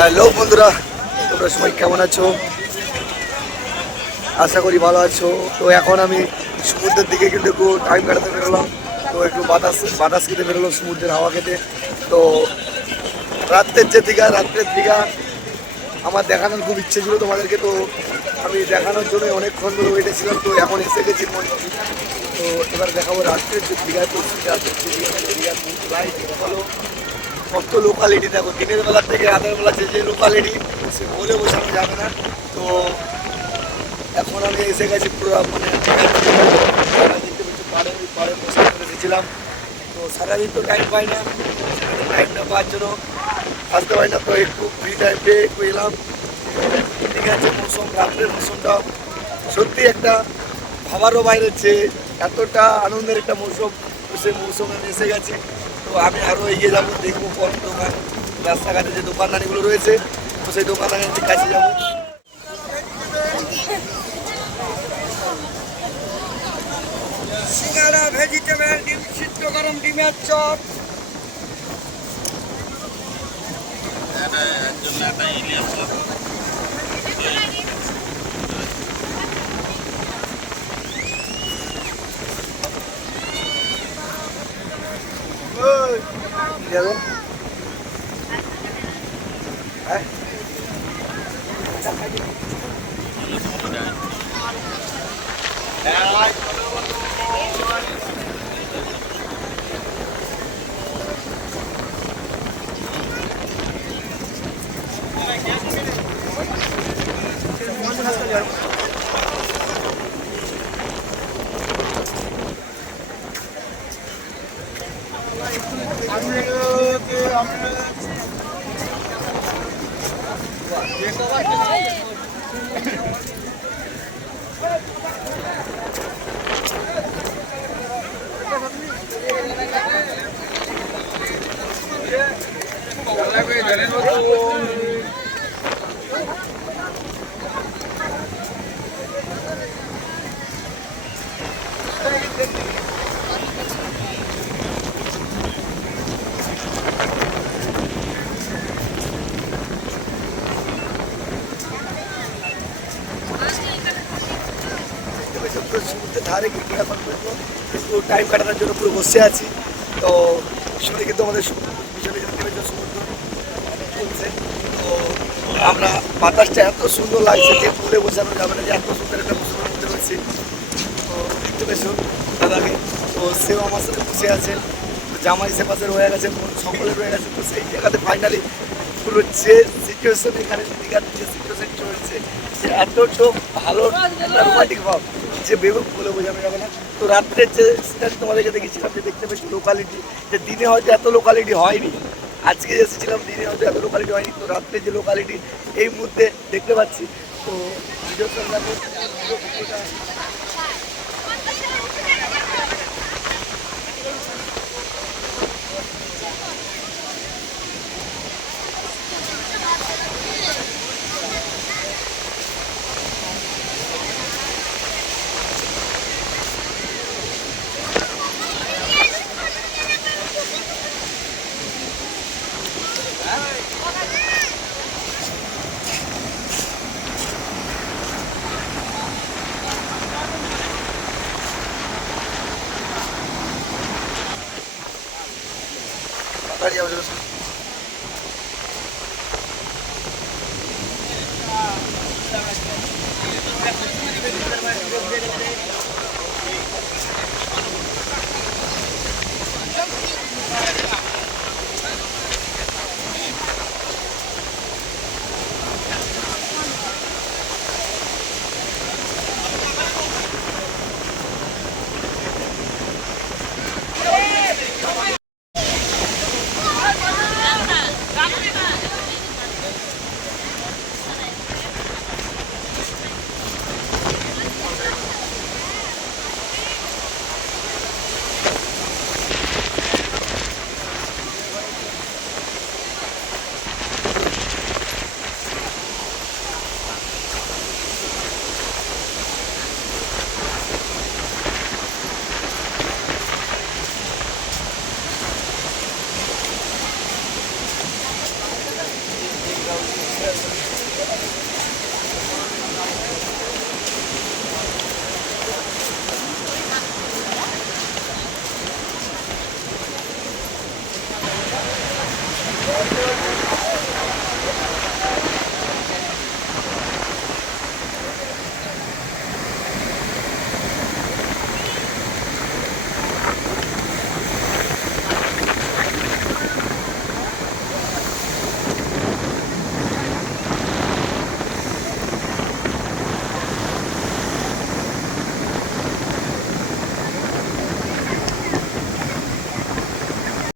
Hello বন্ধুরা, তোমরা সবাই কেমন আছো? আশা করি ভালো আছো। তো এখন আমি সমুদ্রের দিকে কিন্তু একটু টাইম কাটাতে বেরোলাম। তো একটু বাতাস বাতাস খেতে বেরোলাম সমুদ্রের হাওয়া খেতে। তো রাত্রের যে দীঘা, রাত্রের দীঘা, আমার দেখানোর খুব ইচ্ছে ছিল তোমাদেরকে। তো আমি দেখানোর জন্য অনেকক্ষণ ধরে ওয়েটে ছিলাম, তো এখন এসে গেছি তো এবার দেখাবো রাত্রের যে দীঘায় পড়ছি রাত্রের যে দীঘা। দীঘার লাইট বলো কত লোকালিটি দেখো, দিনের বেলার থেকে রাতের বেলা যে যে লোকালিটি সে বলে বোঝানো যাবে না। তো এখন আমি এসে গেছি পুরো মানে দেখতে পাচ্ছি, পাড়ে পাড়ে বসে দিয়েছিলাম তো সারাদিন তো টাইম পাই না টাইমটা পাওয়ার জন্য আসতে পারি না। তো একটু ফ্রি টাইম পেয়ে একটু এলাম। ঠিক আছে, মৌসুম, রাত্রের মৌসুমটা সত্যি একটা ভাবারও বাইরে এতটা আনন্দের একটা মৌসুম। সেই মৌসুমে এসে গেছি। তো আমি আরও এগিয়ে যাব দেখব কোন দোকান রাস্তাঘাটে যে দোকানদানিগুলো রয়েছে তো সেই দোকানদানির কাছে যাব। সিঙ্গারা ভেজিটেবল ডিম সিদ্ধ গরম ডিমের চপ। যাবে হ্যাঁ দেখতে পাচ্ছ পুরো সমুদ্রের ধারে কিন্তু এখন টাইম কাটানোর জন্য পুরো বসে আছি। তো পিছনে কিন্তু আমাদের তো আমরা বাতাসটা এত সুন্দর লাগছে যে বলে বোঝানো যাবে না যে এত সুন্দর একটা মৌসুমের মধ্যে রয়েছে তো দেখতে পেয়েছ দাদাকে। তো সেও আমার সাথে বসে আছে। জামাই সে পাশে রয়ে গেছে সকলে রয়ে গেছে। তো সেই জায়গাতে ফাইনালি পুরো যে সিচুয়েশন এখানে দীঘার যে সিচুয়েশন চলছে যে এতটা ভালো রোমান্টিক ভাব। যে বেগুন বলে বোঝানো যাবে না। তো রাত্রের যে সিনারি তোমাদেরকে দেখেছিলাম যে দেখতে পেয়েছি লোকালিটি যে দিনে হয়তো এত লোকালিটি হয়নি। আজকে এসেছিলাম, দিনে হয়তো এত লোকালিটি হয়নি। তো রাত্রে যে লোকালিটি এই মুহূর্তে দেখতে পাচ্ছি। তো ভিডিও Adios.